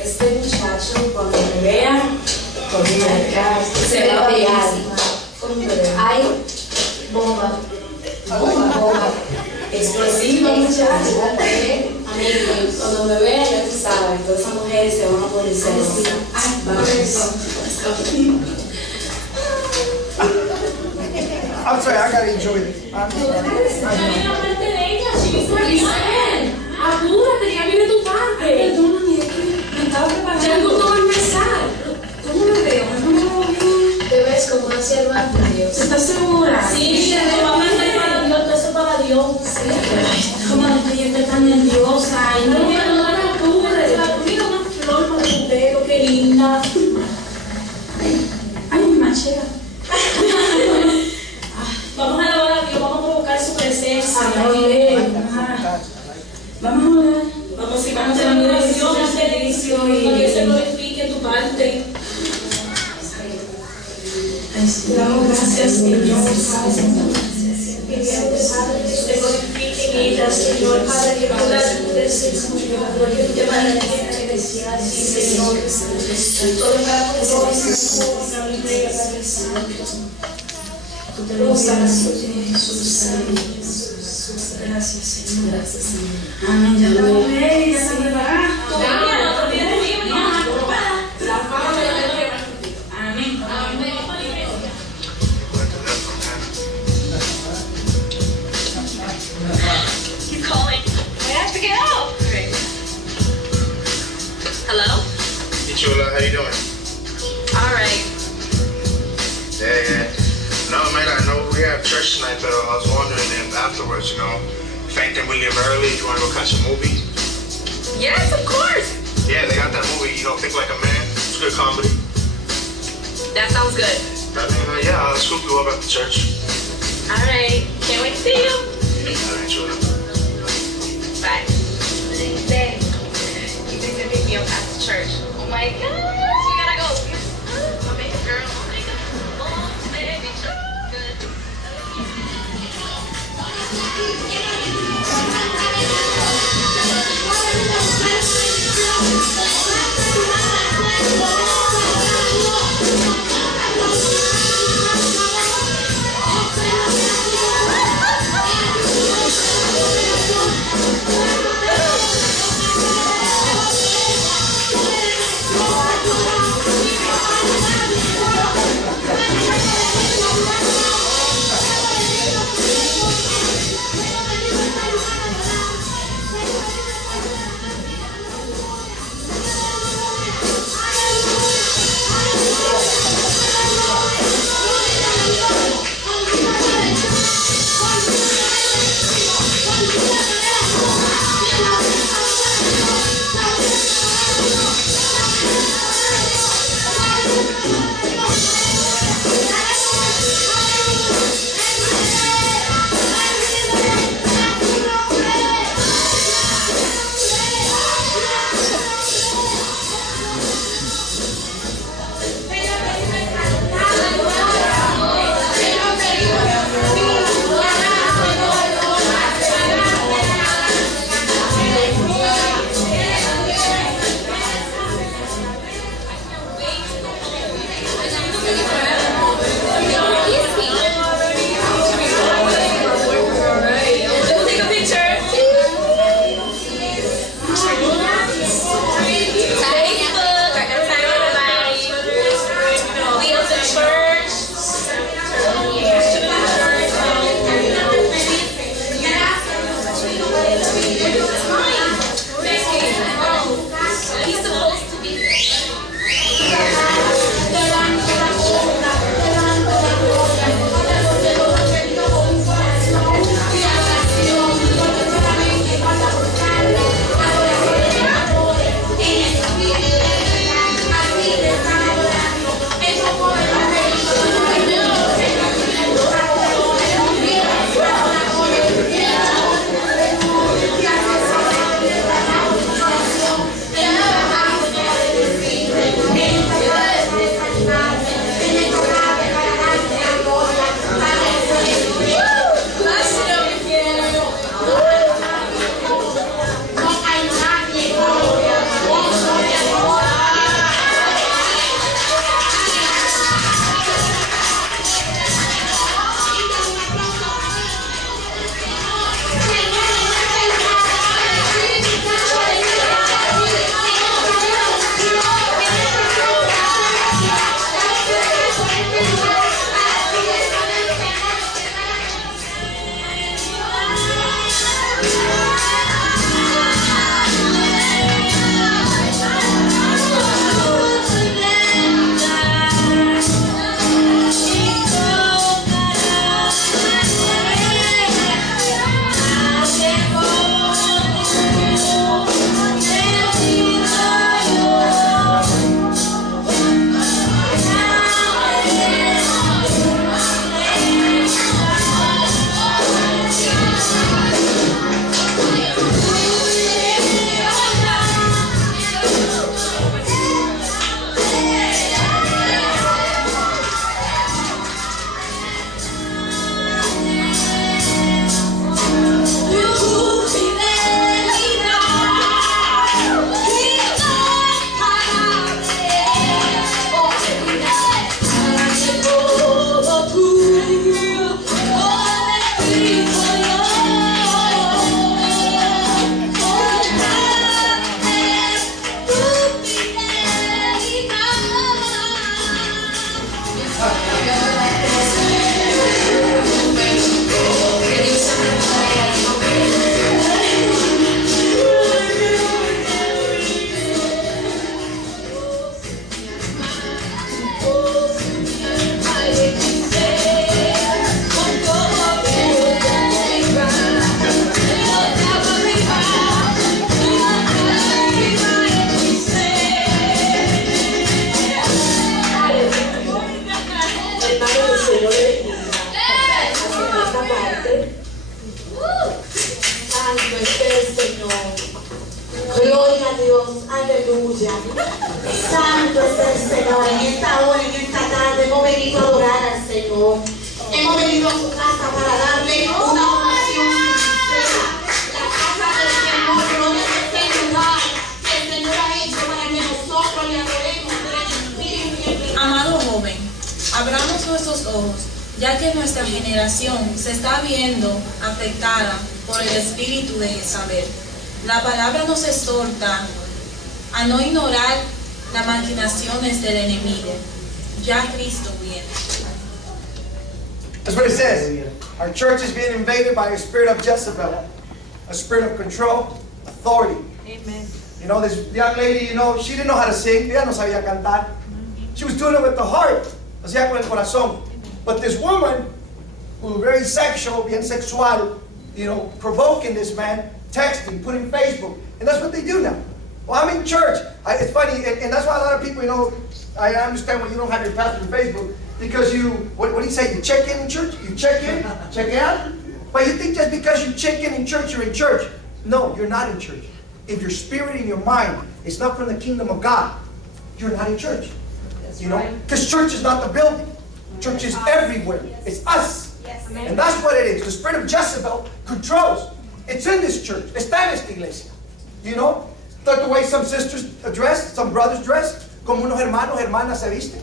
Este muchacho, cuando me vea, se va a pelear. Ay, bomba. Bomba. Explosiva, muchacho. Amigos, cuando me vean, ya tú sabes, todas esas mujeres se van a poner celosas. I'm sorry, I gotta enjoy this. Apúrate, ya viene tu parte. Perdóname, me estaba preparando. Ya no va a empezar. ¿Cómo me veo? ¿No me veo bien? Te ves como una sierva de Dios. ¿Estás segura? Sí, vamos a estar para Dios, todo eso para Dios. Sí. Ay, cómo estoy tan nerviosa. Ay, no me apures. Mira una flor para tu pelo, qué linda. Ay, mi machera. Vamos a alabar a Dios, vamos a provocar su presencia. Amén. Vamos a orar. Vamos a hacer una oración al servicio y que Dios se glorifique tu parte. Damos gracias, Señor. Que Dios te glorifique en ella, Señor. Padre, que tú la ayudes, Señor. Que tú te vayas a especial, Señor. Todo para tu gloria, tú te lo sabes, Jesús. Gracias, Señor. Gracias, Señor. Amén. Ya estamos ready, ya estamos preparados. Amén. He's calling. I have to get out. Okay. Hello? Hey, Chula, how you doing? All right. Yeah. No, man, I know we have church tonight, but I was wondering if afterwards, if anything we leave early, if you want to go catch a movie. Yes, of course. Yeah, they got that movie, Think Like a Man. It's good comedy. That sounds good. I mean, yeah, I'll scoop you up at the church. All right. Can't wait to see you. All right, Chula. Bye. Then, you think they pick me up at the church? Oh my God. You gotta go. My baby girl. Oh my God. Oh, baby girl. Good. Thank you. Dios, aleluya. Santo es el Señor. En esta hora, en esta tarde, hemos venido a adorar al Señor. Hemos venido a su casa para darle una oración sincera. La casa del Señor, gloria a ese lugar que el Señor ha hecho para que nosotros le adoremos por el Espíritu y en verdad. Amado joven, abramos nuestros ojos, ya que nuestra generación se está viendo afectada por el espíritu de Jezabel. La palabra nos exhorta a no ignorar las maquinaciones del enemigo. Ya Cristo viene. That's what it says. Our church is being invaded by a spirit of Jezebel, a spirit of control, authority. Amen. You know, this young lady, she didn't know how to sing. Ella no sabía cantar. She was doing it with the heart. Hacía con el corazón. But this woman, who was very sexual, bien sexual, provoking this man, texting, putting Facebook. And that's what they do now. Well, I'm in church. It's funny, and that's why a lot of people, I understand when you don't have your pastor on Facebook, because what do you say? You check in church? You check in? Check out? But you think just because you check in church, you're in church. No, you're not in church. If your spirit and your mind is not from the kingdom of God, you're not in church. Because church is not the building. Church is everywhere. It's us. And that's what it is. The spirit of Jezebel controls. It's in this church. Está en esta iglesia. The way some sisters dress, some brothers dress, como unos hermanos, hermanas se visten.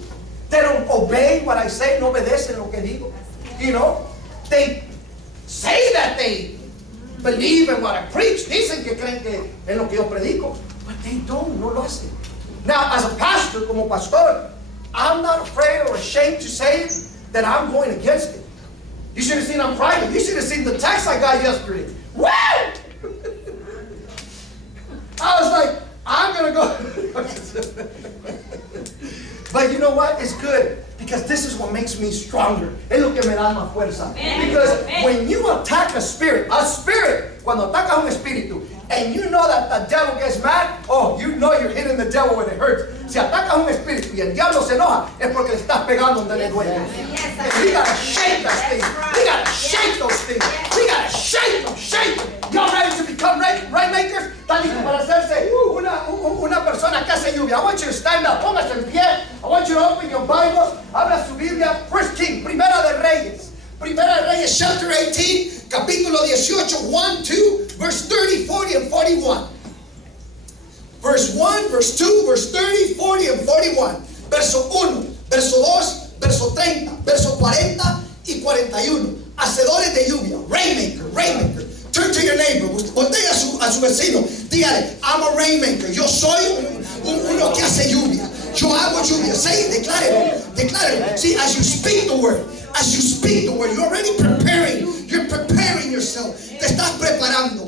They don't obey what I say, no obedecen lo que digo. They say that they believe in what I preach. Dicen que creen que en lo que yo predico. But they don't, no lo hacen. Now, as a pastor, como pastor, I'm not afraid or ashamed to say that I'm going against it. You should have seen on Friday. You should have seen the text I got yesterday. Woo! I was like, I'm going to go. But you know what? It's good. Because this is what makes me stronger. Es lo que me da más fuerza. Because when you attack a spirit, cuando atacas un espíritu, and you know that the devil gets mad, you know you're hitting the devil when it hurts. Si atacas un espíritu y el diablo se enoja, es porque le estás pegando donde le duele. We gotta shake those things. We gotta shake those things. We gotta shake them, shake them. Y'all ready to become rainmakers? ¿Están listos para hacerse una persona que hace lluvia? I want you to stand up. Póngase en pie. I want you to open your Bible. Abra su Biblia. First King, Primera de Reyes. Primera de Reyes, chapter 18, capítulo 18, 1, 2, verse 30, 40, and 41. Verse 1, verse 2, verse 30, 40, and 41. Verso 1, verso 2, verso 30, verso 40 y 41. Hacedores de lluvia. Rainmaker. Turn to your neighbor. Voltea a su vecino. Dígale, I'm a rainmaker. Yo soy uno que hace lluvia. Yo hago lluvia. Say it. Declare. See, as you speak the word, you're already preparing. You're preparing yourself. Te estás preparando.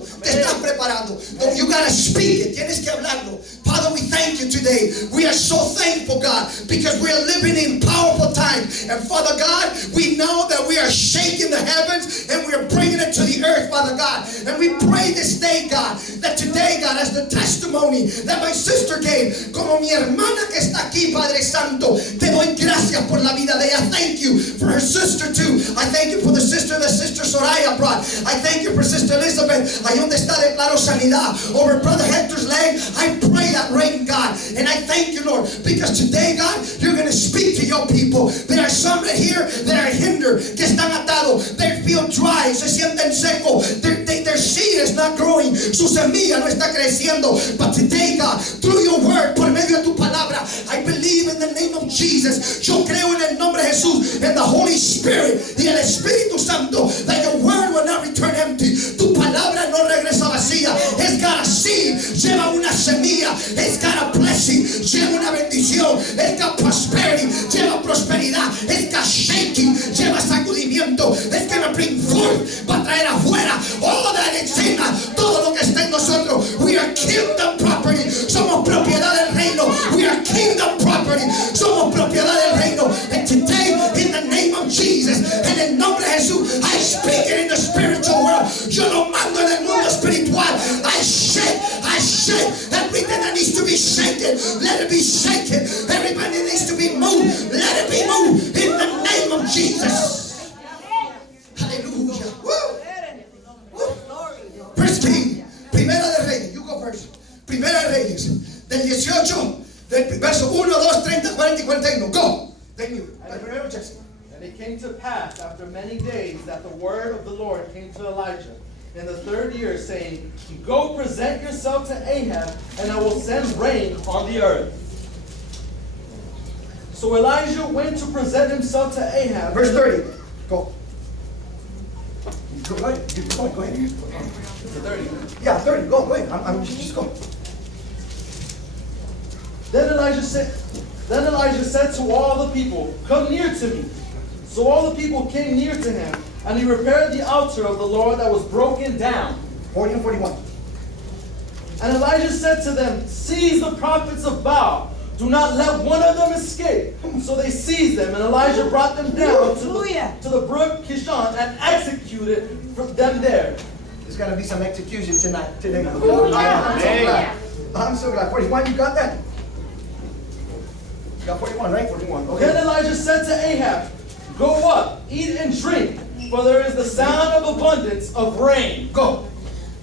You gotta speak it. Tienes que hablarlo. Father, we thank you today. We are so thankful, God, because we are living in powerful times. And Father God, we know that we are shaking the heavens and we are bringing it to the earth, Father God. And we pray this day, God, that today, God, as the testimony that my sister gave, como mi hermana que está aquí, Padre Santo, te doy gracias por la vida de ella. Thank you for her sister too. I thank you for the sister that Sister Soraya brought. I thank you for Sister Elizabeth. Ahí donde está, declaro sanidad over Brother Hector's leg. I pray that rain, God. And I thank you, Lord, because today, God, you're going to speak to your people. There are some right here that are hindered, que están atados. They feel dry, se sienten seco. Their seed is not growing. Su semilla no está creciendo. But today, God, through your word, por medio de tu palabra, I believe in the name of Jesus. Yo creo en el nombre de Jesús, and the Holy Spirit y el Espíritu Santo, that your word will not return empty. Tu palabra no regresa vacía. It's got a seed, lleva una semilla. It's got a blessing, lleva una bendición. It's got prosperity, lleva prosperidad. It's got shaking, lleva sacudimiento. It's gonna bring forth, va a traer afuera all that encima, todo lo que está en nosotros. We are kingdom property. Somos propiedad del reino. We are kingdom property. Somos propiedad del reino. And today, in the name of Jesus, en el nombre de Jesús, I speak it in the spiritual world. Yo lo mando en el mundo espiritual. I shake everything that needs to be shaken. Let it be shaken. Everybody needs to be moved. Let it be moved in the name of Jesus. Hallelujah. Woo. First King, Primera de Reyes. You go first. Primera de Reyes, del 18, del verso 1, 2, 30, 40 y 41. Go. Thank you. And it came to pass after many days that the word of the Lord came to Elijah in the 3rd year, saying, Go present yourself to Ahab, and I will send rain on the earth. So Elijah went to present himself to Ahab. Verse 30. Go. Go ahead. Go ahead. Is it 30? Yeah, 30. Go ahead. I'm just go. Then Elijah said to all the people, Come near to me. So all the people came near to him, and he repaired the altar of the Lord that was broken down. 40 and 41. And Elijah said to them, Seize the prophets of Baal. Do not let one of them escape. So they seized them, and Elijah brought them down to the brook Kishon and executed them there. There's got to be some execution today. I'm so glad. 41, you got that? You got 41, right? 41. Okay. Then Elijah said to Ahab, Go up, eat and drink, for there is the sound of abundance of rain. Go.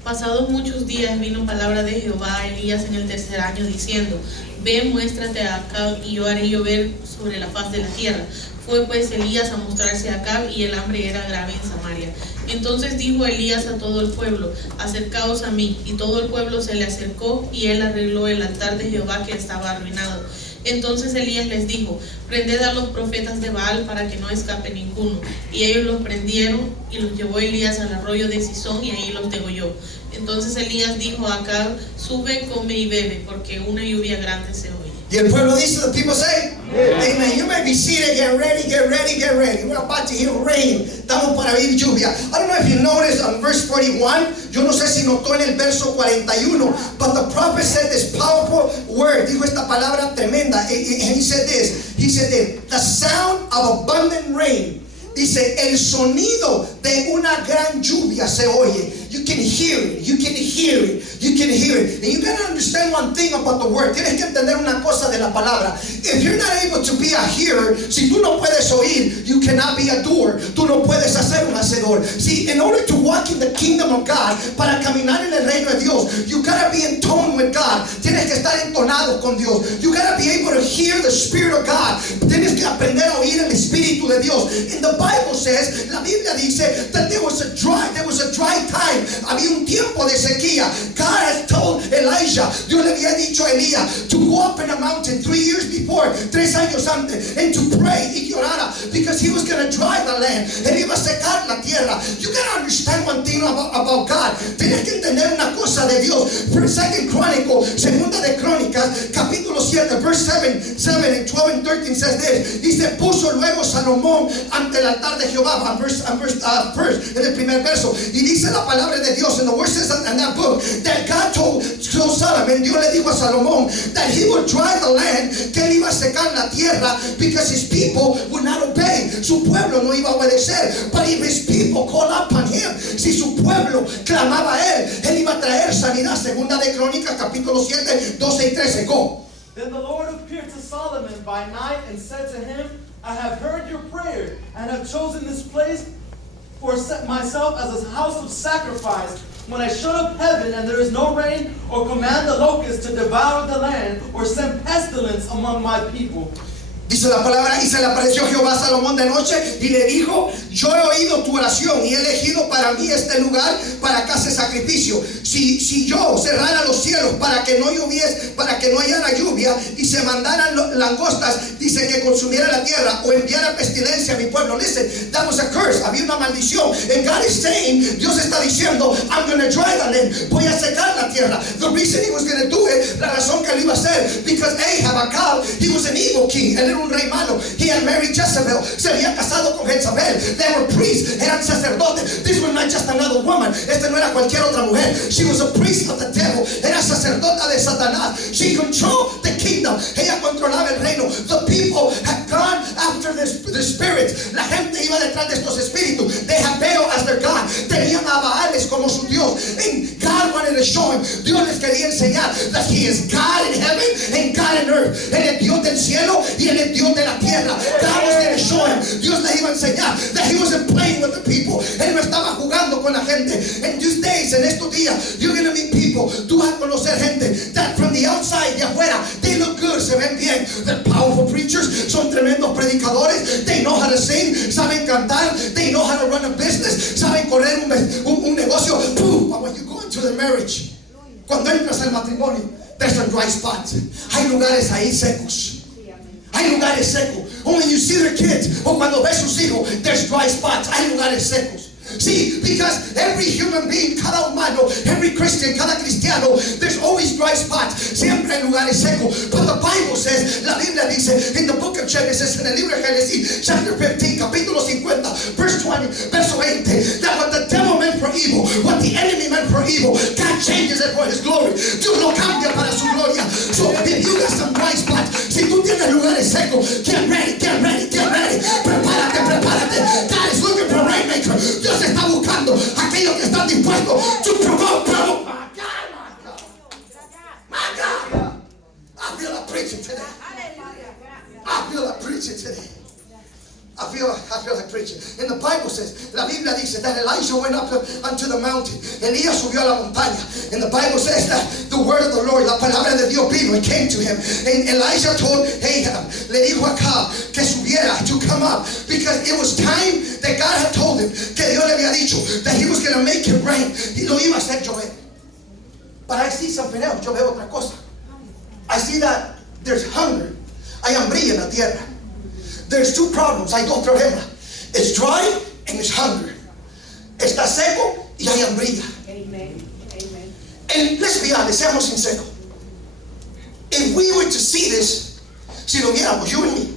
Pasados muchos días vino palabra de Jehová a Elías en el 3er año diciendo, Ve, muéstrate a Acab y yo haré llover sobre la faz de la tierra. Fue pues Elías a mostrarse a Acab y el hambre era grave en Samaria. Entonces dijo Elías a todo el pueblo, Acercaos a mí. Y todo el pueblo se le acercó y él arregló el altar de Jehová que estaba arruinado. Entonces Elías les dijo, prended a los profetas de Baal para que no escape ninguno. Y ellos los prendieron y los llevó Elías al arroyo de Sisón y ahí los degolló. Entonces Elías dijo a Acab, sube, come y bebe, porque una lluvia grande se oye. Y el pueblo dice, the people say, Amen. You may be seated, get ready, get ready, get ready. We're about to hear rain. Estamos para ver lluvia. I don't know if you noticed on verse 41, yo no sé si notó en el verso 41, but the prophet said this powerful word, dijo esta palabra tremenda, and he said this, he said that the sound of abundant rain, dice, el sonido de una gran lluvia se oye. You can hear it, you can hear it, you can hear it. And you gotta understand one thing about the word. Tienes que entender una cosa de la palabra. If you're not able to be a hearer, si tú no puedes oír, you cannot be a doer. Tú no puedes hacer un hacedor. See, in order to walk in the kingdom of God, para caminar en el reino de Dios, you gotta be in tone with God. Tienes que estar entonado con Dios. You gotta be able to hear the Spirit of God. Tienes que aprender a oír el Espíritu de Dios. And the Bible says, la Biblia dice that there was a dry time. Había un tiempo de sequía. God has told Elijah, Dios le había dicho a Elías to go up in a mountain 3 years before, 3 años antes, and to pray y que orara, because he was going to dry the land. Él iba a secar la tierra. You got to understand one thing about God. Tienes que entender una cosa de Dios. For 2 Chronicle, segunda de Crónicas, capítulo 7, verse 7 and 12 and 13 says this. Dice, puso luego Salomón ante el altar de Jehová, first, en el primer verso, y dice la palabra de Dios in the word says in that book that God told Solomon, Dios le dijo a Salomón that he would dry the land, que él iba a secar la tierra, because his people would not obey. Su pueblo no iba a obedecer. But if his people called upon him, si su pueblo clamaba a él iba a traer sanidad. Segunda de Crónicas capítulo 7, 12 y 13. Go. Then the Lord appeared to Solomon by night and said to him, I have heard your prayer and have chosen this place for myself as a house of sacrifice. When I shut up heaven and there is no rain, or command the locusts to devour the land, or send pestilence among my people. Dice la palabra, y se le apareció Jehová a Salomón de noche y le dijo, yo he oído tu oración y he elegido para mí este lugar para que hace sacrificio. Si yo cerrara los cielos para que no lloviese, para que no hallara lluvia y se mandaran langostas, dice que consumiera la tierra o enviara pestilencia a mi pueblo. Listen, that was a curse, había una maldición. And God is saying, Dios está diciendo, I'm going to dry the land, voy a secar la tierra. The reason he was going to do it, la razón que lo iba a hacer, because Acab, he was an evil king, and un rey malo. He had married Jezebel. Se había casado con Jezabel. They were priests. Eran sacerdotes. This was not just another woman. Esta no era cualquier otra mujer. She was a priest of the devil. Era sacerdota de Satanás. She controlled the kingdom. Ella controlaba el reino. The people had gone after the spirits. La gente iba detrás de estos espíritus. They had Baal as their God. Tenían a Baales como su Dios. And God wanted to show him. Dios les quería enseñar that he is God in heaven and God in earth. Él es Dios del cielo y él es Dios de la tierra. God was going to show him. Dios le iba a enseñar that he wasn't playing with the people. Él no estaba jugando con la gente. In these days, days, en estos días, you're going to meet people. Tú vas a conocer gente that from the outside, de afuera, they look good, se ven bien. They're powerful preachers, son tremendos predicadores. They know how to sing, saben cantar. They know how to run a business, saben correr un negocio. Boom. But when you go into the marriage, cuando entras al matrimonio, there's a dry spot. Hay lugares ahí secos. Hay lugares secos. Or when you see their kids, o cuando ves sus hijos, there's dry spots. Hay lugares secos. See, because every human being, cada humano, every Christian, cada cristiano, there's always dry spots. Siempre hay lugares secos. But the Bible says, la Biblia dice, in the book of Genesis, en el libro de Génesis, chapter 15, capítulo 50, verse 20, verso 20, that what the devil meant for evil, what the enemy meant for evil, God changes it for His glory. Dios lo cambia para su gloria. So if you got some dry spots, si tú tienes lugares secos, get ready, get ready, get ready. Prepárate, prepárate. God is looking for rainmaker. Dios está buscando aquellos que están dispuestos to provoke. My God. My God. I feel like preaching today. I feel like preaching today. I feel like preaching. And the Bible says, la Biblia dice that Elijah went up unto the mountain. Elías subió a la montaña. And the Bible says that the word of the Lord, la palabra de Dios vino and came to him. And Elijah told Ahab, le dijo a Acab que subiera to come up, because it was time that God had told him, que Dios le había dicho, that He was going to make it rain. Y lo iba a hacer llover. But I see something else. Yo veo otra cosa. I see that there's hunger. Hay hambre en la tierra. There's two problems, hay dos problemas. It's dry and it's hunger. Está seco y hay hambrilla. Amen. Amen. And let's be honest, seamos sinceros. If we were to see this, si lo viéramos, you and me,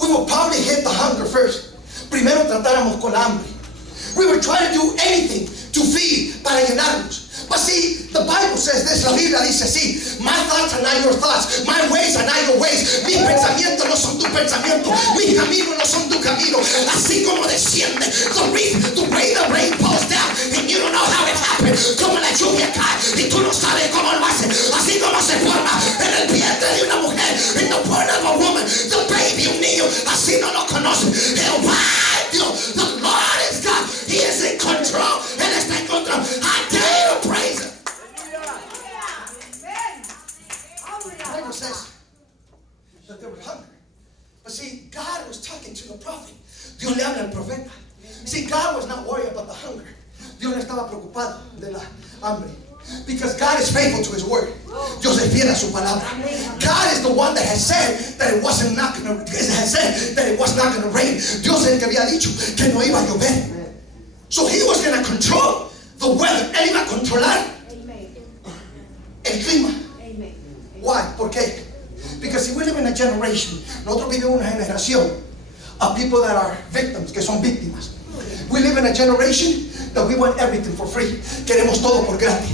we would probably hit the hunger first. Primero tratáramos con hambre. We would try to do anything to feed, para llenarnos. But see, the Bible says this, la Biblia dice así, my thoughts are not your thoughts, my ways are not your ways, mis pensamientos no son tus pensamientos, mis caminos no son tus caminos. Así como desciende the way the rain falls down, and you don't know how it happened, como la lluvia cae, y tú no sabes cómo lo hace, así como se forma en el vientre de una mujer, in the womb of a woman, the baby, un niño, así no lo conoce. Jehová, Dios, the Lord is God, He is in control, Él está en control. I dare to praise Him. The Bible says that there was hunger. But see, God was talking to the prophet. Dios le habla al profeta. See, God was not worried about the hunger. Dios no estaba preocupado de la hambre. Because God is faithful to His word. Dios es fiel a su palabra. God is the one that has said that it was not going to rain. Dios es el que había dicho que no iba a llover. So He was going to control the weather. Él iba a controlar el clima. Why? ¿Por qué? Because si we live in a generation, nosotros vivimos una generación of people that are victims, que son víctimas. We live in a generation that we want everything for free. Queremos todo por gratis.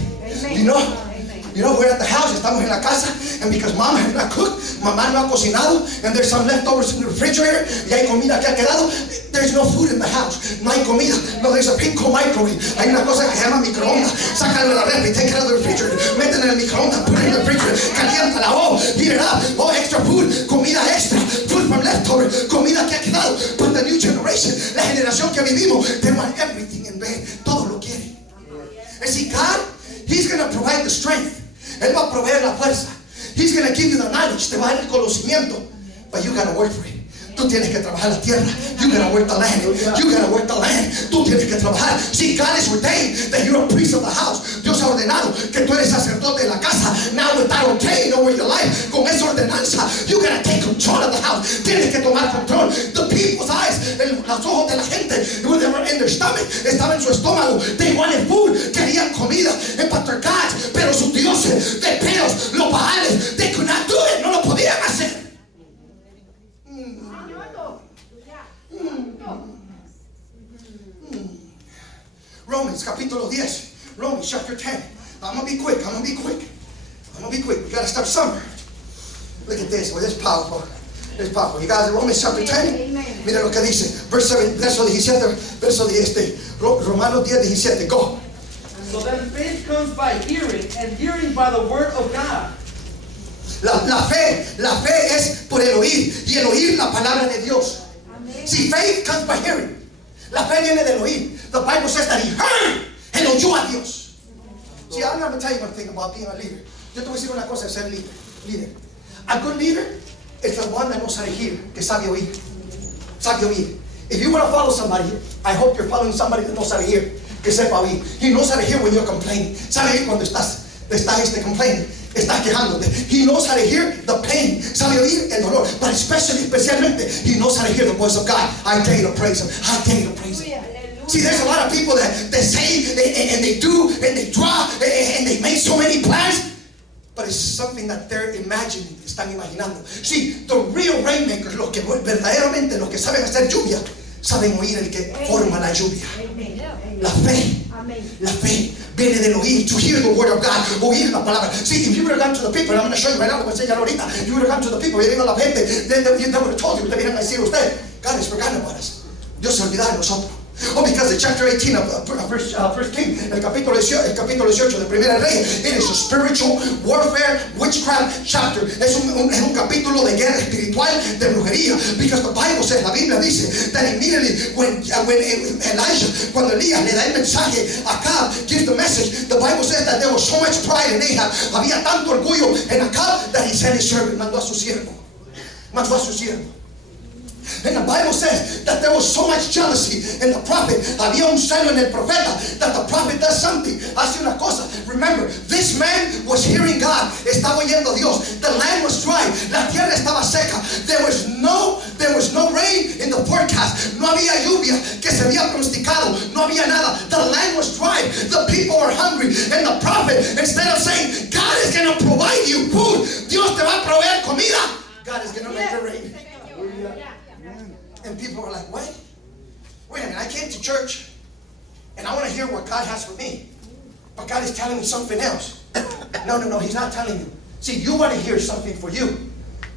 You know, we're at the house, estamos en la casa, and because mom has not cooked, mamá no ha cocinado, and there's some leftovers in the refrigerator, y hay comida que ha quedado, there's no food in the house, no hay comida, no, there's a pinco microwave, hay una cosa que se llama microondas, sácalo de la refri, take it out of the refrigerator, métela en el microondas, put it in the refrigerator, caliéntala, heat it up, extra food, comida extra, food from leftover, comida que ha quedado. But the new generation, la generación que vivimos, they want everything in vain, todo lo quieren. And see, God, He's going to provide the strength. Él va a proveer la fuerza. He's going to give you the knowledge. Te va a dar el conocimiento. But you got to work for it. Tú tienes que trabajar la tierra. You got to work the land. You got to work the land. Tú tienes que trabajar. See, God has ordained that you're a priest of the house. Dios ha ordenado que tú eres sacerdote de la casa. Now with that ordained over your life, con esa ordenanza, you got to take control of the house. Tienes que tomar control. The people's eyes, los ojos de la gente, when they were in their stomach, estaban en su estómago. They wanted food. Querían comida. And but their gods, pero sus dioses, de pelos, los baales, they could not do it. No lo podían hacer. Romans capítulo 10. Romans chapter 10. I'm going to be quick. We got to start somewhere. Look at this. Well, this is powerful. It's powerful. You guys, Romans chapter 10. Mira lo que dice. Verso 17. Romanos 10:17. Go. So then faith comes by hearing, and hearing by the word of God. La fe es por el oír, y el oír la palabra de Dios. See, faith comes by hearing. La fe viene del oír. The Bible says that he heard Él oyó a Dios. See, I'm going to tell you one thing about being a leader. Yo te voy a decir una cosa de ser líder. A good leader is the one that knows how to hear, que sabe oír. Sabe oír. If you want to follow somebody, I hope you're following somebody that knows how to hear, que sepa oír. He knows how to hear when you're complaining. Sabe oír cuando estás complaining, estás quejándote. He knows how to hear the pain. Sabe oír el dolor. But especialmente, he knows how to hear the voice of God. I dare you to praise him. I dare you to praise him. See, there's a lot of people that say and they do and they draw and they make so many plans. But it's something that they're imagining, están imaginando. See, the real rainmakers, los que verdaderamente, los que saben hacer lluvia, saben oír el que forma la lluvia. La fe, la fe viene del oír, to hear the word of God, oír la palabra. See, if you would have gone to the people, and I'm going to show you right now, lo voy a enseñar ahorita, if you would have gone to the people, y a la gente, they would have told you, te hubieran decir usted, God has forgotten about us. Dios se olvidó de nosotros. Oh, because in chapter 18 of First King, el capítulo 18 de Primera Reyes, it is a spiritual warfare, witchcraft chapter. Es un capítulo de guerra espiritual, de brujería. Because the Bible says, la Biblia dice, that immediately when Elijah, cuando Elías le da el mensaje, Acab gives the message, the Bible says that there was so much pride in Ahab, había tanto orgullo en Acab, that he sent his servant, mandó a su siervo. And the Bible says that there was so much jealousy in the prophet. Había un celo en el profeta that the prophet does something. Hace una cosa. Remember, this man was hearing God. Estaba oyendo a Dios. The land was dry. La tierra estaba seca. There was no rain in the forecast. No había lluvia que se había pronosticado. No había nada. The land was dry. The people were hungry. And the prophet, instead of saying, God is going to provide you food, Dios te va a proveer comida, God is going to make it rain. And people are like, wait a minute, I came to church and I want to hear what God has for me. But God is telling me something else. No, He's not telling you. See, you want to hear something for you.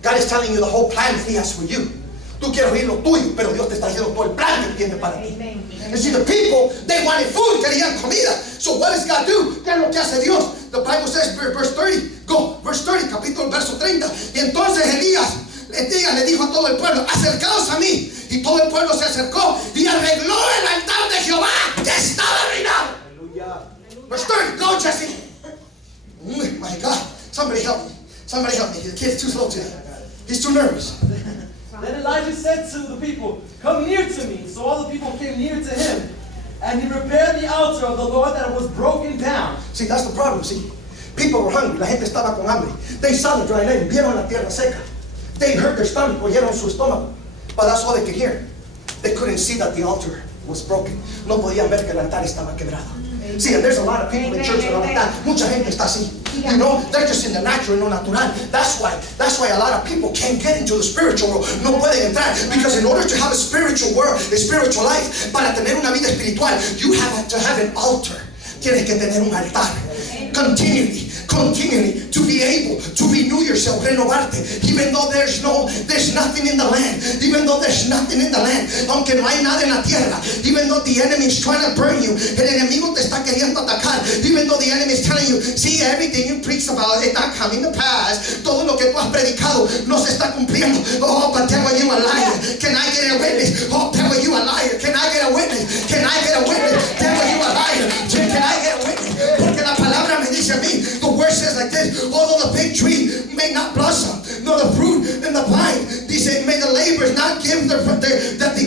God is telling you the whole plan that He has for you. Tú quieres oír lo tuyo, pero Dios te está diciendo todo el plan que tiene para ti. And see, the people, they wanted food, querían comida. So what does God do? ¿Qué es lo que hace Dios? The Bible says, verse 30, verse 30, capítulo, verso 30. Y entonces Elías le dijo a todo el pueblo, acercaos a mí. Y todo el pueblo se acercó y arregló el altar de Jehová que estaba arruinado. Verse 30, go Jesse. Oh my God, somebody help me. The kid's too slow today. He's too nervous. Then Elijah said to the people, come near to me. So all the people came near to him. And he repaired the altar of the Lord that was broken down. See, that's the problem, see. People were hungry, la gente estaba con hambre. They saw the dry land, vieron la tierra seca. They heard their stomach, oyeron su estómago. But that's all they could hear. They couldn't see that the altar was broken. No podían ver que el altar estaba quebrado. See, and there's a lot of people in church that are like that. Mucha gente está así. You know, they're just in the natural, no natural. That's why a lot of people can't get into the spiritual world. No pueden entrar. Because in order to have a spiritual world, a spiritual life, para tener una vida espiritual, you have to have an altar. Tienes que tener un altar. Continually to be able to renew yourself, renovarte, even though there's nothing in the land, aunque no hay nada en la tierra, even though the enemy is trying to burn you, el enemigo te está queriendo atacar, even though the enemy is telling you, see, everything you preach about is not coming to pass, todo lo que tú has predicado no se está cumpliendo. Oh, but tell you a liar, can I get a witness? Oh, tell you a liar, can I get a witness? Tell you a liar, can I get a witness? Porque la palabra me dice a mí, the word says like this, although the fig tree may not blossom, nor the fruit in the vine, dice, may the laborers not give the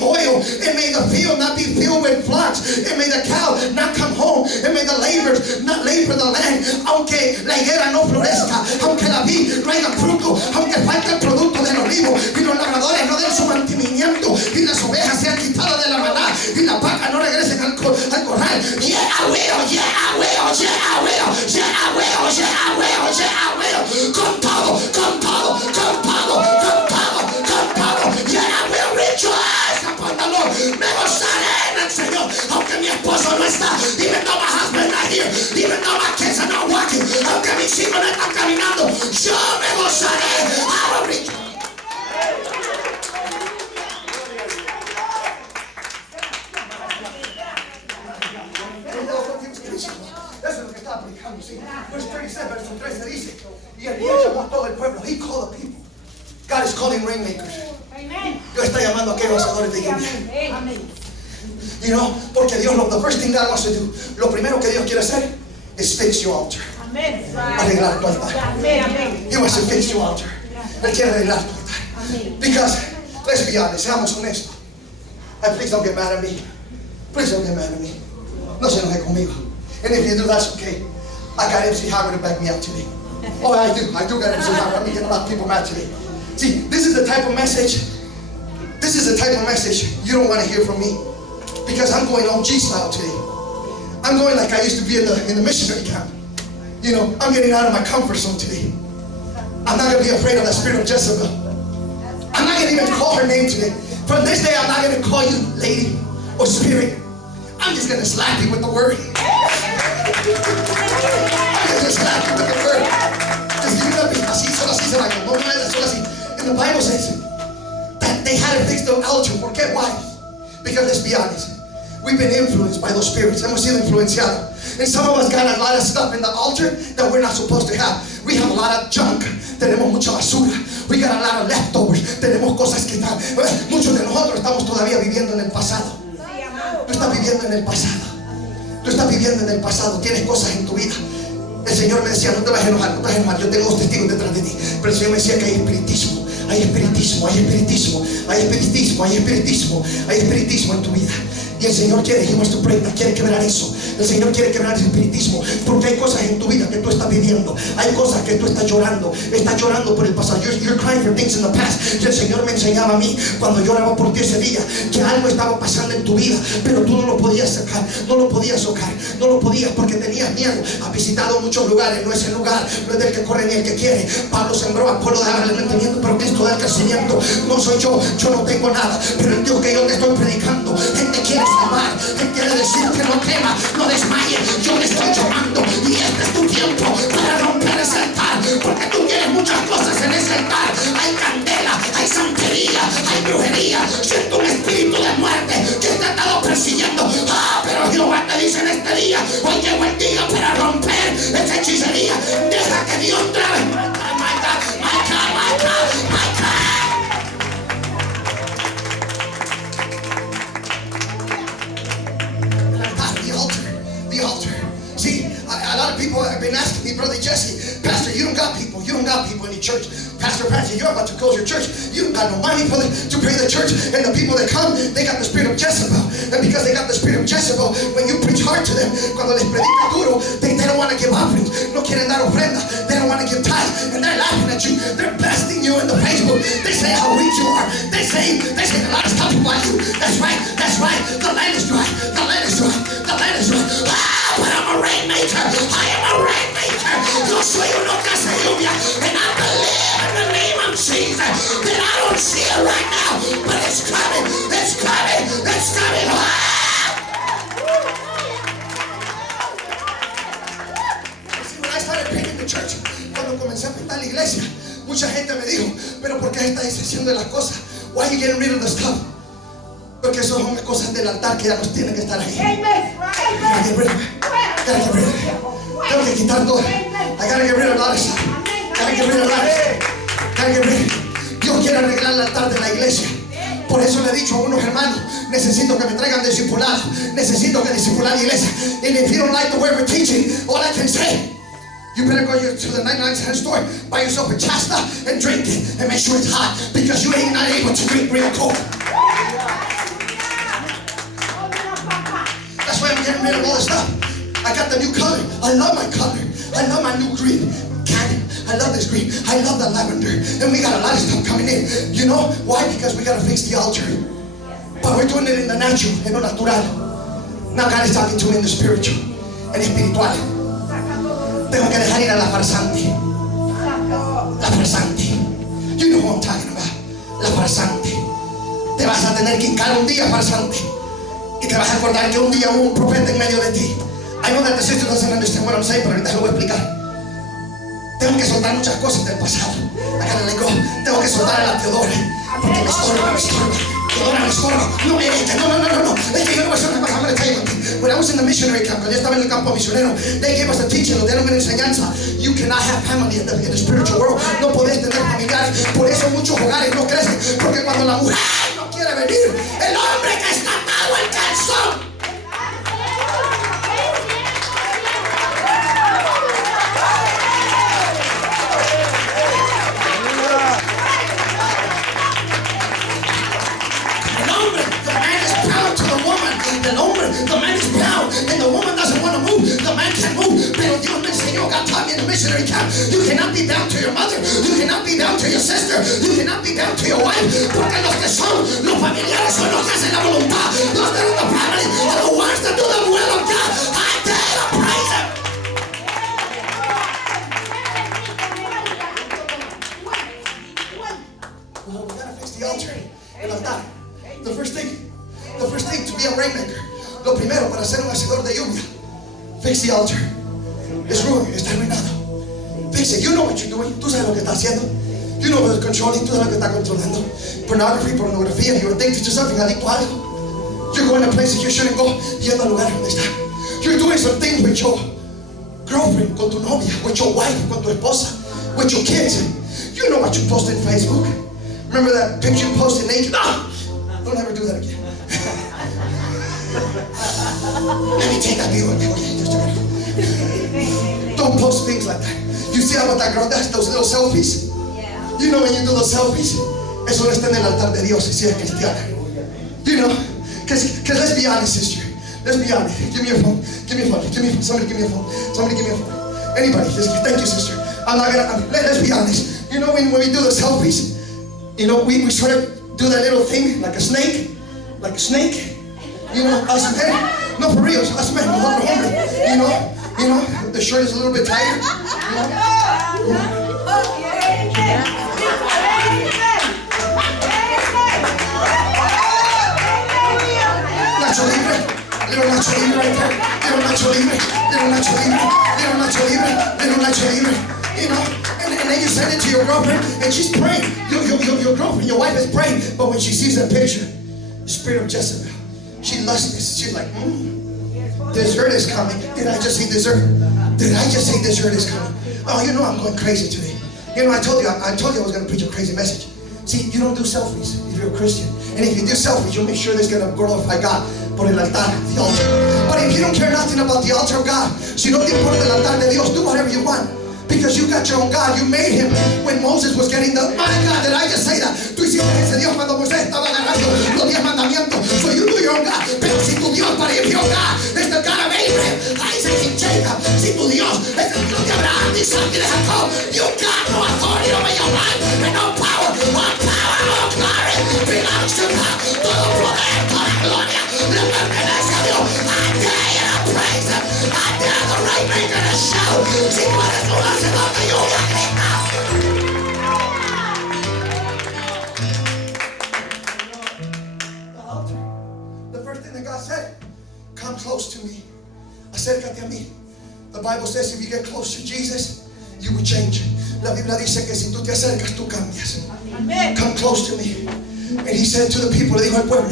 oil, and may the field not be filled with flocks, and may the cow not come home, and may the laborers not labor the land, aunque la higuera no florezca, aunque la vid no haya fruto, aunque falte el producto del olivo, y los labradores no den su mantenimiento, y las ovejas sean quitadas de la maná, y las vacas no regresen al corral. Yeah, I will. Con todo. Yeah, I will rejoice upon the Lord. Me gozaré en el Señor, aunque mi esposo no está, even though my husband not here, even though my kids are not walking, aunque mis hijos no están caminando, yo me gozaré. I will rejoice. Eso es lo que estaba predicando, sí. Verse 37, verso 13 dice, y Elías llamó a todo el pueblo. He called the people. God is calling rainmakers. Dios está llamando a aquellos hacedores de lluvia. You know, porque Dios, the first thing God wants to do, lo primero que Dios quiere hacer is fix your altar. Arreglar tu altar. He wants to fix your altar. Él quiere arreglar tu altar. Because, let's be honest, seamos honestos. And please don't get mad at me. Please don't get mad at me. No se enoje conmigo. And if you do, that's okay. I got MC Hammer to back me up today. Oh, I do got MC Hammer. I'm getting a lot of people mad today. See, this is the type of message you don't want to hear from me. Because I'm going OG style today. I'm going like I used to be in the missionary camp. You know, I'm getting out of my comfort zone today. I'm not going to be afraid of the spirit of Jezebel. I'm not going to even call her name today. From this day, I'm not going to call you lady or spirit. I'm just going to slap you with the word. I'm going to slap you with the word. Just give it up. Así, solo así se va. No mueves, solo así. And the Bible says that they had to fix the altar. ¿Por qué? Why? Because let's be honest. We've been influenced by those spirits. Hemos sido influenciados. And some of us got a lot of stuff in the altar that we're not supposed to have. We have a lot of junk. Tenemos mucha basura. We got a lot of leftovers. Tenemos cosas que están. Muchos de nosotros estamos todavía viviendo en el pasado. Tú estás viviendo en el pasado. Tú estás viviendo en el pasado. Tienes cosas en tu vida. El Señor me decía, no te vas a enojar, no te vas a enojar. Yo tengo dos testigos detrás de ti. Pero el Señor me decía que hay espiritismo. Hay espiritismo, hay espiritismo, hay espiritismo, hay espiritismo, hay espiritismo en tu vida. Y el Señor quiere, He wants to pray, quiere quebrar eso. El Señor quiere quebrar ese espiritismo. Porque hay cosas en tu vida que tú estás viviendo. Hay cosas que tú estás llorando. Estás llorando por el pasado. You're crying for things in the past. Y el Señor me enseñaba a mí, cuando yo oraba por ti ese día, que algo estaba pasando en tu vida. Pero tú no lo podías sacar, no lo podías tocar, no lo podías porque tenías miedo. Has visitado muchos lugares, no es el lugar, no es del que corre ni el que quiere. Pablo sembró, Apolo daba el mantenimiento, pero Cristo da el crecimiento. No soy yo no tengo nada. Pero el Dios que yo te estoy predicando, Él te quiere salvar. Él quiere decir que no temas, no desmayes. Yo te estoy llamando y este es tu tiempo para romper ese altar. Porque tú tienes muchas cosas en ese altar. Hay candela, hay santería, hay brujería. Siento un espíritu de muerte que te ha estado persiguiendo. Pero Jehová te dice en este día, hoy llegó el día para romper esa hechicería. Deja que Dios trae. My God. The altar. See, a lot of people have been asking me, Brother Jesse, Pastor, you don't got people in your church. Pastor Patsy, you're about to close your church. You don't got no money to pay the church. And the people that come, they got the spirit of Jezebel. And because they got the spirit of Jezebel, when you preach hard to them, cuando les predica duro, they don't want to give offerings. No quieren dar ofrenda. They don't want to give tithe. And they're laughing at you. They're blasting you in the Facebook. They say how weak you are. They say a lot of stuff about you. That's right. The land is dry. But I'm a rainmaker. I am a rainmaker. Yo soy uno que hace lluvia. And I believe in the name of Jesus that I don't see it right now. But it's coming. See, when I started painting the church, cuando comencé a pintar la iglesia, mucha gente me dijo, pero ¿por qué estás deshaciendo de las cosas? Why are you getting rid of the stuff? Porque eso son cosas del altar que ya no tienen que estar ahí. Tengo que quitar todo. I gotta get rid of a lot of stuff. Dios quiere arreglar el altar de la iglesia. Por eso le he dicho a unos hermanos, necesito que me traigan discipulado. Necesito que discipular la iglesia. And if you don't like the way we're teaching, all I can say, you better go to the 99-cent store, buy yourself a chasta and drink it, and make sure it's hot, because you ain't not able to drink real cold. That's why I'm getting rid of all this stuff. I got the new color. I love my color. I love my new green. Cannon. I love this green. I love the lavender. And we got a lot of stuff coming in. You know why? Because we got to fix the altar. But we're doing it in the natural, en lo natural. Now God is talking to me in the spiritual, en espiritual. Tengo que dejar ir a la farsante. La farsante. You know who I'm talking about. La farsante. Te vas a tener que hincar un día, farsante. Y te vas a acordar que un día hubo un profeta en medio de ti. I know that the sister doesn't understand what I'm saying, pero ahorita lo voy a explicar. Tengo que soltar muchas cosas del pasado. I gotta let go. Tengo que soltar a la Teodora. Porque me estorba. Teodora me estorba. No me deja. No. Es que yo no voy a hacer una cosa. I'm gonna tell you something. When I was in the missionary camp, cuando yo estaba en el campo misionero, they gave us a teaching, nos dieron una enseñanza. You cannot have family in the spiritual world. No podés tener familiares. Por eso muchos hogares no crecen. Porque cuando la mujer no quiere venir, el hombre que está atado al calzón pastor, you cannot be bound to your wife, porque los que son los familiares son los que hacen la voluntad. Los that are the family are the ones that do the will of God. I dare to praise him. Well, we gotta fix the altar. El altar. The first thing to be a rainmaker. Lo primero para ser un hacedor de lluvia. Fix the altar. It's ruined. Está arruinado. Fix it. You know what you're doing. Tú sabes lo que está haciendo. You know what you're controlling. Tú sabes lo que está controlando. Pornografía. You're addicted to something. Adicto a algo. You're going to places you shouldn't go. Yendo al lugar donde está. You're doing some things with your girlfriend, con tu novia, with your wife, con tu esposa, with your kids. You know what you posted on Facebook. Remember that picture you posted naked? No! Don't ever do that again. Let me take that video. Don't post things like that. You see what that girl does? Those little selfies? Yeah. You know when you do those selfies? Eso no está en el altar de Dios, si es cristiana. You know? Because let's be honest, sister. Let's be honest. Give me your phone. Give me a phone. Somebody give me a phone. Somebody give me a phone. Anybody. Thank you, sister. Let's be honest. You know when we do the selfies, you know, we sort of do that little thing like a snake. Like a snake. You know, us men. No, for real, us men. You know, the shirt is a little bit tighter. You know? Nacho libre. Little Nacho libre right there. Little Nacho libre. Little Nacho libre. Little Nacho libre. Little Nacho libre. You know, and then you send it to your girlfriend, and she's praying. Your girlfriend, your wife is praying, but when she sees that picture, the spirit of Jezebel, she lusts this. She's like, dessert is coming. Did I just say dessert? Did I just say dessert is coming? Oh, you know I'm going crazy today. You know, I told you I was going to preach a crazy message. See, you don't do selfies if you're a Christian. And if you do selfies, you'll make sure they're going to glorify God por el altar, the altar. But if you don't care nothing about the altar of God, si no te importa el altar de Dios, do whatever you want. Because you got your own God. You made him when Moses was getting the... My God, did I just say that? Tú hiciste ese Dios cuando Moisés estaba agarrando los 10 mandamientos. So you do your own God. Pero si tu Dios para ir your God es the God of Abraham, Isaac, and Jacob. Si tu Dios es el Dios de Abraham, de Isaac y de Jacob, you got no authority over your life and no power. All power, all glory belongs to God. Todo poder, toda gloria le pertenece a Dios. I dare you to praise him. I dare the right maker to shout. Si tú eres un hacedor de lluvia, grita. The altar. The first thing that God said, come close to me. Acércate a mí. The Bible says if you get close to Jesus, you will change. La Biblia dice que si tú te acercas, tú cambias. Come close to me. And he said to the people, le dijo al pueblo,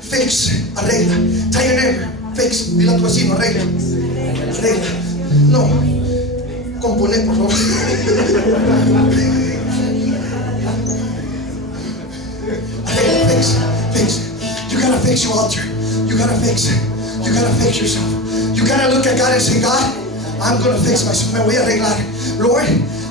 fix, arregla. Tell your neighbor, fix. Dile a tu vecino, arregla. Arregla. No. Componer, por favor. Arregla, fix. You gotta fix your altar. You gotta fix it. You gotta fix yourself. You gotta look at God and say, God, I'm gonna fix myself. Me voy a arreglar. Lord,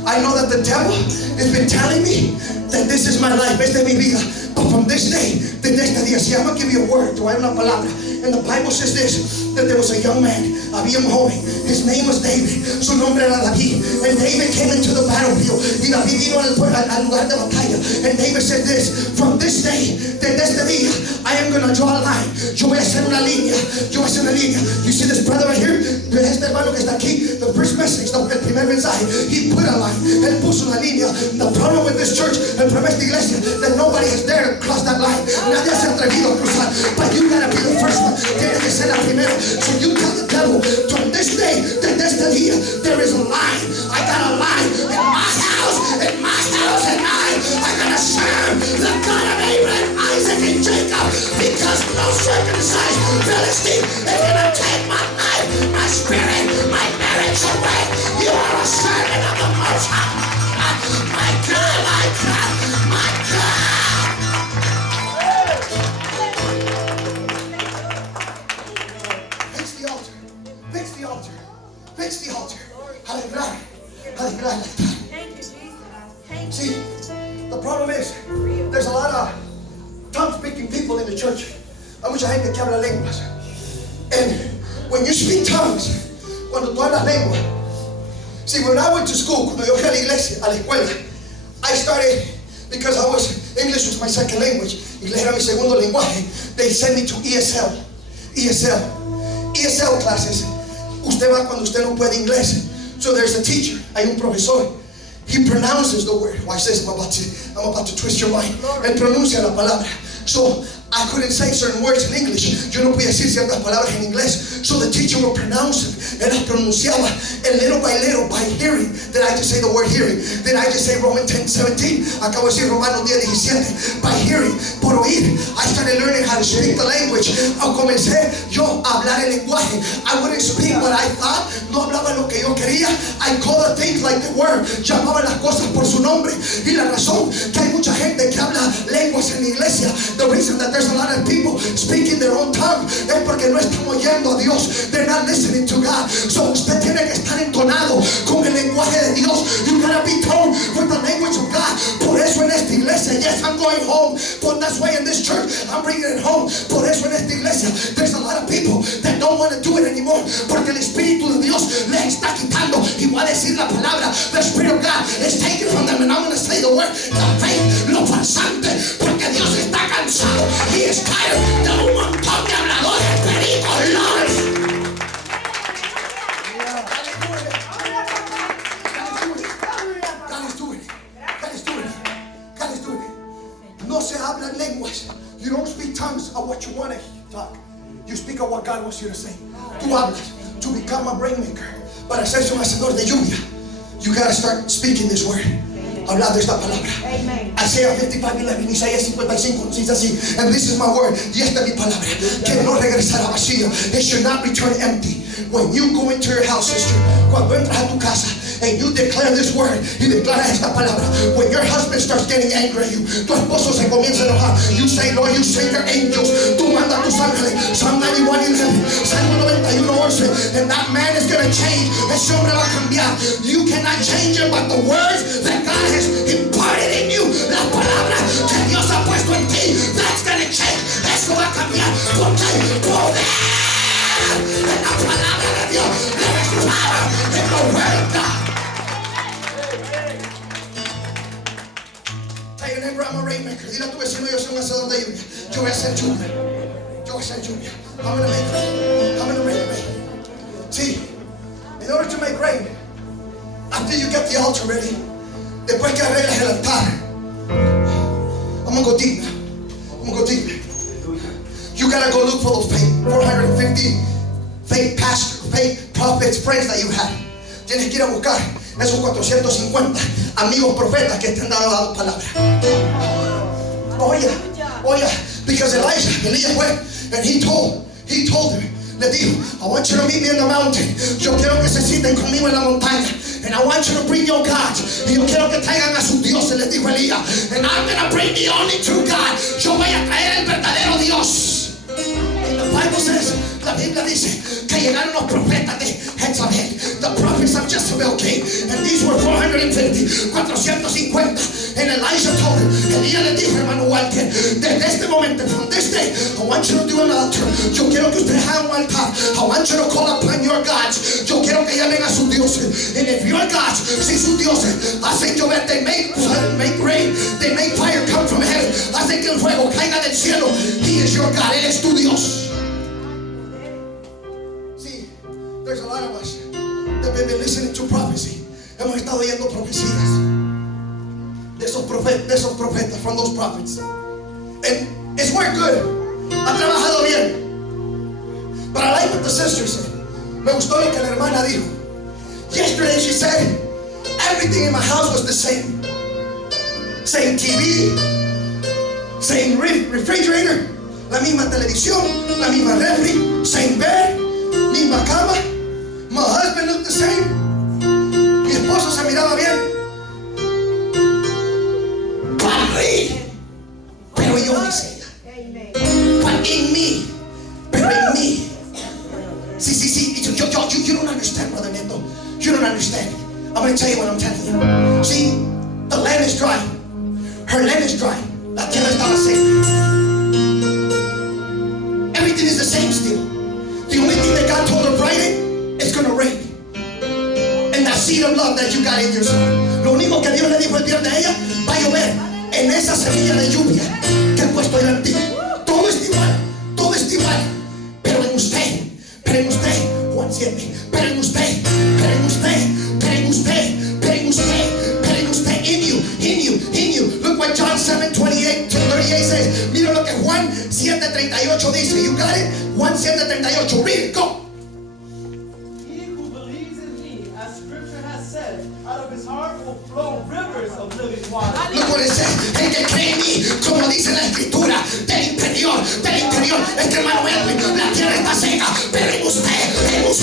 I know that the devil has been telling me that this is my life, esta es mi vida. But from this day, desde este día, si I'm gonna give you a word, te voy a dar una palabra. And the Bible says this, that there was a young man, había un joven, his name was David, su nombre era David. And David came into the battlefield, y David vino al lugar de batalla. And David said this, from this day, desde este día, I am gonna draw a line. Yo voy a hacer una línea, You see this brother right here? Este hermano que está aquí, the first message, el primer mensaje, he put a line, él puso una línea. The problem with this church, el problema de esta iglesia, that nobody is there to cross that line. Nadie se ha atrevido a cruzar, but you gotta be the first one. Tiene que ser la primera. So you tell the devil, from this day, desde este día, there is a line. I got a line in my house, and I gotta serve the God of Abraham, Isaac, and Jacob, because no circumcised Philistine is gonna take my life, my spirit, my marriage away. You are a servant of the Most High. My God, my God, my God. Fix the altar. Alegrar. Thank you, Jesus. See, the problem is, there's a lot of tongue-speaking people in the church. Hay mucha gente que habla lenguas. And when you speak tongues, cuando tú hablas lengua, see, when I went to school, cuando yo fui a la iglesia, a la escuela, I started because English was my second language. Inglés era mi segundo lenguaje. They sent me to ESL classes. Usted va cuando usted no puede inglés. So there's a teacher, hay un profesor. He pronounces the word. Watch this, I'm about to twist your mind. Él pronuncia la palabra. So I couldn't say certain words in English. Yo no podía decir ciertas palabras en inglés. So the teacher would pronounce them. Él las pronunciaba. And little, by hearing. Did I just say the word hearing? Did I just say Romans 10:17? Acabo de decir Romanos 10:17. By hearing, por oír. I started learning how to speak the language. Comencé yo a hablar el lenguaje. I wouldn't speak what I thought. No hablaba lo que yo quería. I called the things like they were. Llamaba las cosas por su nombre. Y la razón que hay mucha gente que habla lenguas en la iglesia, the reason that there's a lot of people speaking their own tongue es porque no están oyendo a Dios. They're not listening to God. So usted tiene que estar entonado con el lenguaje de Dios. You gotta be toned with the language of God. Por eso en esta iglesia, yes, I'm going home, but that's why in this church I'm bringing it home. Por eso en esta iglesia there's a lot of people that don't want to do it anymore, porque el Espíritu de Dios le está quitando. Y voy a decir la palabra, the Spirit of God is taken from them, and I'm going to say the word, la fe, lo falsante, porque Dios está cansado. He is tired de un montón de habladores, pericos, lores. No se hablan lenguas. You don't speak tongues of what you want to talk. You speak of what God wants you to say. Tú hablas to become a rainmaker. Para hacerse un hacedor de lluvia, you gotta start speaking this word. Hablando esta palabra. Isaiah 55:11, Isaías 55 dice así, and this is my word, y esta es mi palabra, que no regresará vacía. It should not return empty. When you go into your house, sister, cuando entras a tu casa, and you declare this word, y declaras esta palabra, when your husband starts getting angry at you, tu esposo se comienza a enojar, you say, Lord, you send your angels, tú manda tus ángeles, Psalm 91:11, Salmo 91:11, and that man is going to change, ese hombre va a cambiar. You cannot change it, but the words that God has imparted in you, la palabra que Dios ha puesto en ti, that's going to change. Eso va a cambiar, porque hay poder en la palabra de Dios. There is power in the word of God. Tell your neighbor, I'm a rainmaker. Dile a tu vecino, yo soy un hacedor de lluvia. Yo voy a hacer lluvia. Yo voy a hacer lluvia. I'm going to make rain. I'm going to make rain. See, in order to make rain, after you get the altar ready, después que arregles el altar, I'm going to go deep now. I'm going to go deep. You got to go look for those 450 fake pastors, fake prophets, friends that you have. Tienes que ir a buscar esos 450 amigos profetas que te han dado palabra. Oye, because Elijah went and he told him, le dijo, I want you to meet me in the mountain. Yo quiero que se sienten conmigo en la montaña. And I want you to bring your gods. Y yo quiero que traigan a sus dioses, les dijo Elías. And I'm going to bring the only true God. Yo voy a traer el verdadero Dios. The Bible says, la Biblia dice que llegaron los profetas de Jezabel, the prophets of Jezebel came, and these were 450. And Elijah told him, Elías le dijo, hermano Walter, desde este momento, from this day, I want you to do an altar. Yo quiero que ustedes hagan un altar. I want you to call upon your gods. Yo quiero que llamen a sus dioses. And if your gods, si sus dioses hacen llover, they make rain, they make fire come from heaven, hacen que el fuego caiga del cielo, he is your God, él es tu Dios. See, there's a lot of us that have been listening to prophecy. Hemos estado oyendo profecías de esos profetas, from those prophets. And it's worked good. Ha trabajado bien. But I like what the sister said. Me gustó lo que la hermana dijo. Yesterday she said, everything in my house was the same. Same TV, same refrigerator, la misma televisión, la misma refri, same bed, misma cama. My husband looked the same. Mi esposo se miraba bien. Para mí, pero yo dice ella. But in me, pero en mí. Sí. You don't understand, Brother Neto. You don't understand. I'm going to tell you what I'm telling you. See, the land is dry. Her land is dry. La tierra estaba seca. Everything is the same still. The only thing that God told her Friday, it's going to rain. And that seed of love that you got in your soul. Lo único que Dios le dijo el viernes a ella, va a llover. And semilla de lluvia que he puesto yo en ti. Todo es igual, todo es igual. Pero en usted, Juan 7, pero en usted, in you. Look what John 7:28-38 says. Mira lo que Juan 7:38 dice. You got it? Juan 7:38. Read it, go. He who believes in me, as scripture has said, out of his heart will flow rivers of living water. Look what it says. El que cree en mí, como dice la escritura, del interior. Es que hermano Edwin, la tierra está seca, pero en usted, oh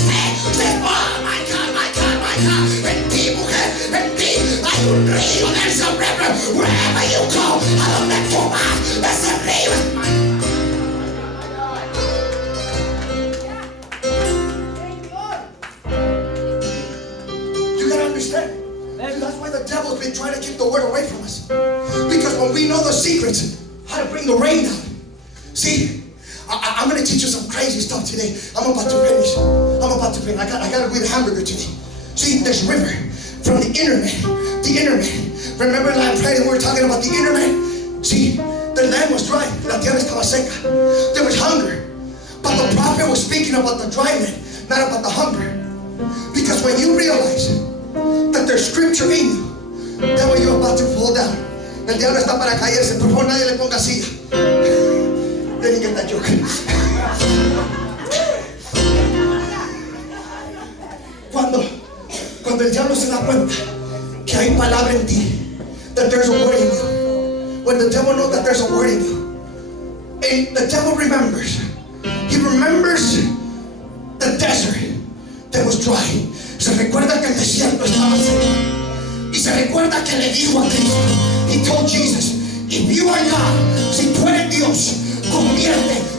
my God. En ti, mujer, en ti hay un río. There's a river wherever you go. A donde tú vas, ese río es You gotta understand. That's why the devil's been trying to keep the word away from us. Because when we know the secrets, how to bring the rain down. See, I'm going to teach you some crazy stuff today. I'm about to finish. I got to go eat a hamburger today. See, there's river from the inner man. Remember last Friday we were talking about the inner man? See, the land was dry. La tierra estaba seca. There was hunger. But the prophet was speaking about the dry land, not about the hunger. Because when you realize that there's scripture in you, then when you're about to fall down, el diablo está para caerse. Por favor, nadie le ponga silla. Let me get that joke. Cuando el diablo se da cuenta que hay palabra en ti, that there's a word in you. When the devil knows that there's a word in you, and the devil remembers. He remembers the desert that was dry. Se recuerda que el desierto estaba seco. Y se recuerda que le dijo a Cristo. He told Jesus, if you are God, si tú eres Dios,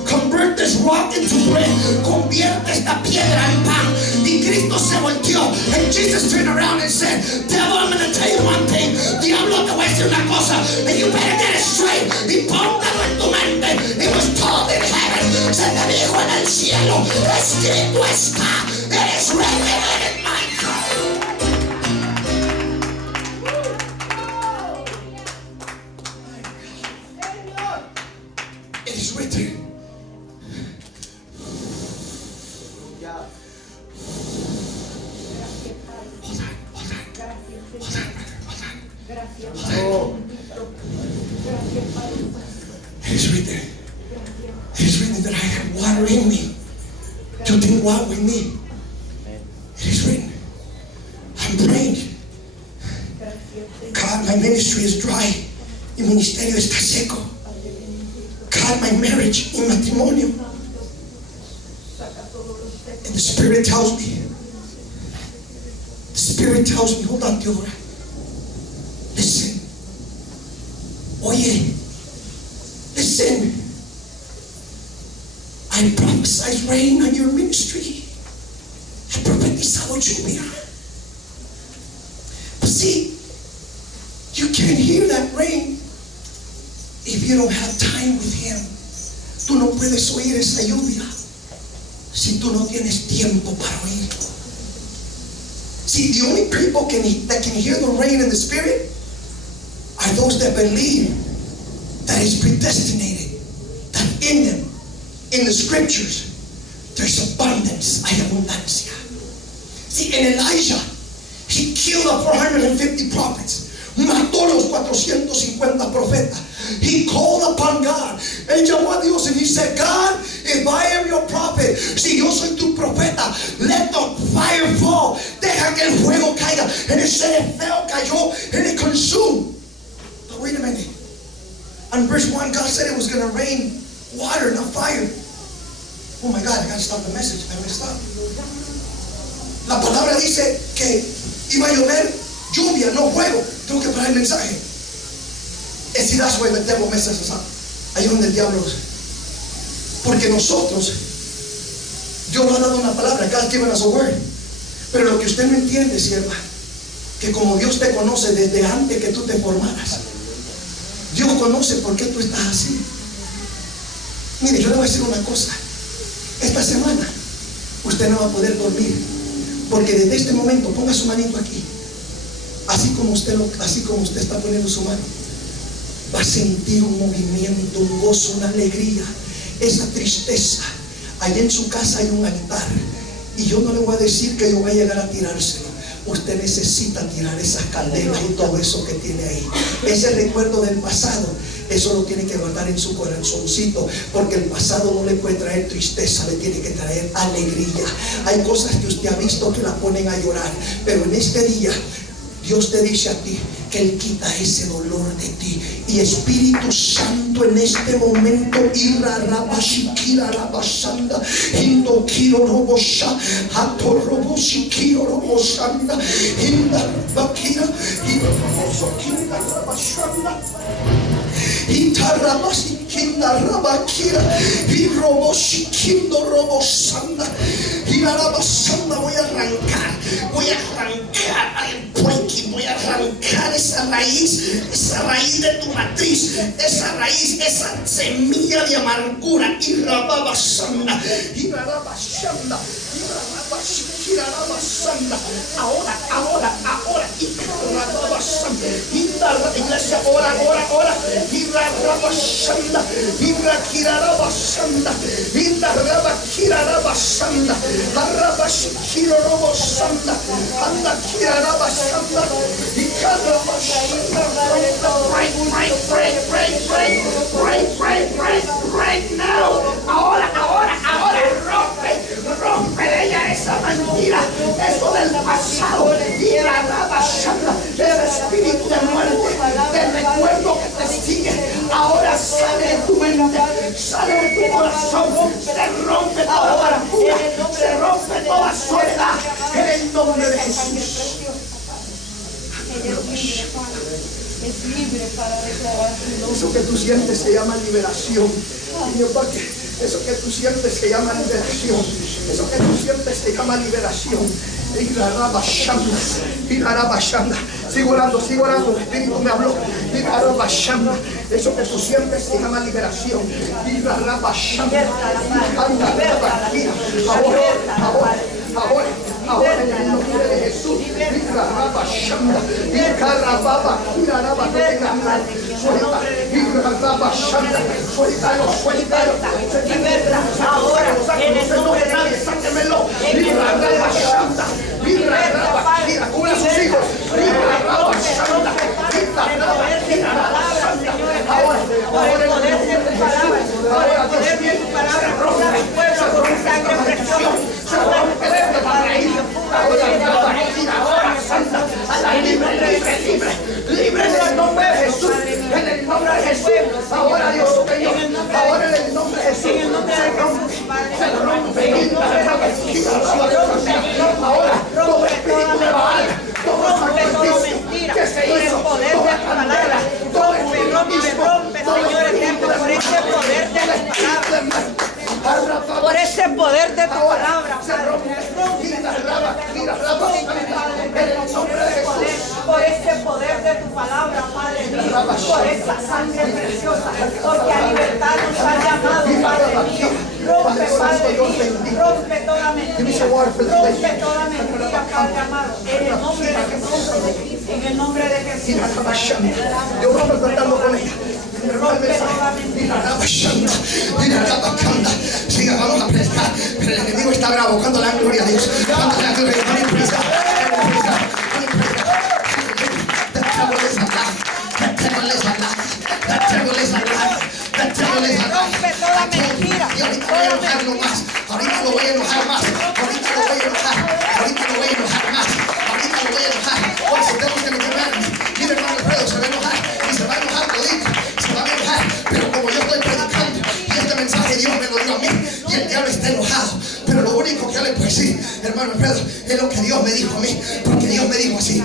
convert this rock into bread. Convierte esta piedra en pan. Y Cristo se volteó. And Jesus turned around and said, devil, I'm going to tell you one thing. Diablo, te voy a decir una cosa. And you better get it straight. Y póngalo en tu mente. It was told in heaven. Se te dijo en el cielo. Escrito está. It is written in my God. It is written. It is written that I have water in me to do what with me. It is written. I'm praying. God, my ministry is dry. Mi ministerio está seco. God, my marriage, mi matrimonio. And the Spirit tells me, hold on, Deborah. Listen. Oye, listen. I prophesy rain on your ministry. I profetizado lluvia. But see, you can't hear that rain if you don't have time with Him. Tú no puedes oír esa lluvia si tú no tienes tiempo para oír. See, the only people that can hear the rain in the Spirit are those that believe that it's predestinated, that in them, in the Scriptures, there's abundance, hay abundancia. See, in Elijah, he killed the 450 prophets. Mató los 450 profetas. He called upon God. Él llamó a Dios and he said, God, if I am your prophet, si yo soy tu profeta, let the fire fall. Deja que el fuego caiga. And it said it fell, cayó, and it consumed. But wait a minute. On verse 1, God said it was going to rain water, not fire. Oh my God, I got to stop the message. I messed up. La palabra dice que iba a llover lluvia, no fuego. Tengo que parar el mensaje. And see, that's why the devil messes us up. Ahí donde el diablo. Porque nosotros, Dios nos ha dado una palabra. God's given us a word. Pero lo que usted no entiende, sierva, que como Dios te conoce desde antes que tú te formaras, Dios conoce por qué tú estás así. Mire, yo le voy a decir una cosa. Esta semana usted no va a poder dormir, porque desde este momento ponga su manito aquí, así como usted está poniendo su mano. va a sentir un movimiento, un gozo, una alegría. Esa tristeza, allá en su casa hay un altar, y yo no le voy a decir que yo voy a llegar a tirárselo. Usted necesita tirar esas candelas y todo eso que tiene ahí. Ese recuerdo del pasado, eso lo tiene que guardar en su corazoncito, porque el pasado no le puede traer tristeza, le tiene que traer alegría. Hay cosas que usted ha visto que la ponen a llorar, pero en este día Dios te dice a ti que Él quita ese dolor de ti. Y Espíritu Santo, en este momento, irra rabashikira rabashanda, indokiro robosha, atoroboshikiro robosanda, indabakira, indorobosokira rabashanda, itarabasikinda rabakira, iroboshikindo robosanda, irarabasanda. Voy a arrancar voy a arrancar esa raíz de tu matriz, esa raíz, esa semilla de amargura. Y rababasanda, y rababasanda, y rababashikirabasanda. Ahora, y rababasanda, iglesia, ahora, y rababasanda, y rakirabasanda, y rabakirabasanda, rabashikirabasanda, anda kirabasanda, y karabasanda. Right now. Ahora, rompe de ella esa mentira, eso del pasado, y la rabashanda, ese espíritu de muerte, del recuerdo que te sigue, ahora sale de tu mente, sale de tu corazón, se rompe toda amargura, se rompe toda soledad, en el nombre de Jesús. Es libre para declarar su nombre. Eso que tú sientes se llama liberación. Eso que tú sientes se llama liberación. Eso que tú sientes se llama liberación. Sigo orando, el Espíritu me habló. Eso que tú sientes se llama liberación. Ahora en el nombre de Jesús. Suéltalo. Ahora en el nombre de Jesús. Sáquemelo. Cubra a sus hijos. Libre en el nombre de Jesús. En el nombre de Jesús. Ahora Dios mío. Ahora en el nombre de Jesús. Se rompe. Ahora todo espíritu de Baal, todo sacrificio que se hizo, Poder de tu palabra. Rompe, Señor eterno, por ese poder de tu palabra. Por ese poder de tu palabra, por ese poder de tu palabra, Padre mío, por esa sangre preciosa, porque a libertad nos ha llamado, Padre mío. Rompe, Padre mío, rompe toda mentira, Padre amado, en el nombre de Jesús, en el nombre de Jesús. Yo voy tratando con ella. Siga, vamos a predicar. Pero el enemigo está bravo. Cuando le dan gloria a Dios. Cuando le dan gloria a Dios. Rompe toda mentira. Y ahorita voy a enojarlo más. Ahorita lo voy a enojar más. Hoy si tenemos que meterme. Mira, hermano Alfredo, se va a enojar. Y se va a enojar todito. Se va a enojar. Pero como yo estoy predicando, y este mensaje Dios me lo dio a mí, y el diablo está enojado. Pero lo único que yo le puedo decir, hermano Alfredo, es lo que Dios me dijo a mí. Porque Dios me dijo así: